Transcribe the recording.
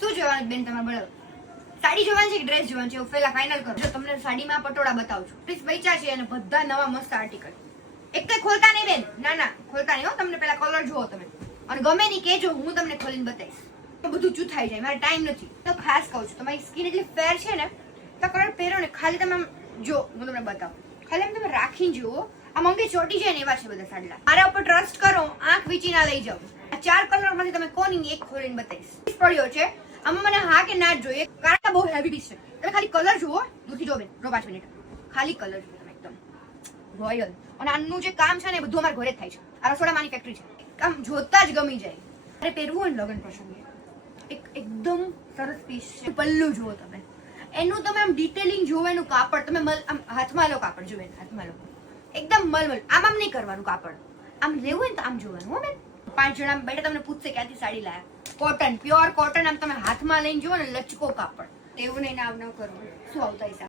શું જોવાનું બેન તમારે બોલો? સાડી જોવાની છે કે ડ્રેસ જોવાની છે એવું પહેલા ફાઇનલ કરો. જો તમને સાડીમાં પટોળા બતાવું છું. પ્લીઝ પૈસા છે અને બધા નવા મસ્ત આર્ટિકલ. એક તો ખોલતા નહીં બેન, ના ના ખોલતા નહીં હો. તમને પેલા કલર જુઓ તમે અને ગમે નહીં કેજો, હું તમને ખોલીને બતાવીશ. તો બધું ચૂથાઈ જાય, મારે ટાઈમ નથી. તો ખાસ કહું છું, તમારી સ્કિન એટલી ફેર છે ને, તો કલર પહેરો ને ખાલી તમે આમ જો, હું તમને બતાવું, ખાલી આમ તમે રાખીને જુઓ, આ મંગી ચોટી જાય ને એવા છે બધા સાડલા. મારા ઉપર ટ્રસ્ટ કરો, આંખ વીચી ના લઈ જાઓ. આ 4 કલર માંથી તમે કોની એક ખોલીને બતાવીશ. પડ્યો છે આમાં, મને હા કે ના જ જોઈએ, કારણ કે બહુ હેવી પીસ છે. તમે ખાલી કલર જુઓ, દૂરથી જો બેન, 5 મિનિટ ખાલી કલર જુઓ તમે, એકદમ રોયલ. અને આનું જે કામ છે ને એ બધું અમારા ઘરે જ થાય છે. આ રસોડા મેન્યુફેક્ચરી છે. આમ જોતા જ ગમી જાય. અરે પહેરવું હોય ને લગ્ન પ્રસંગે, એકદમ સરસ પીસ છે. પલ્લું જુઓ તમે, એનું તમે આમ ડિટેલિંગ જુઓ, એનું કાપડ તમે આમ હાથમાં લો, કાપડ જુઓ હાથમાં લો, એકદમ મલમલ. આમ નહીં કરવાનું કાપડ, આમ લેવું હોય ને તો આમ જોવાનું હો બેન. 5 જણા બેઠા તમને પૂછશે ક્યાંથી સાડી લાયા. Cotton, pure cotton. આમ તમે હાથમાં લઈને જુઓ ને, લચકો કાપડ. એવું નહીં નાવ ન કરવું, શું આવતા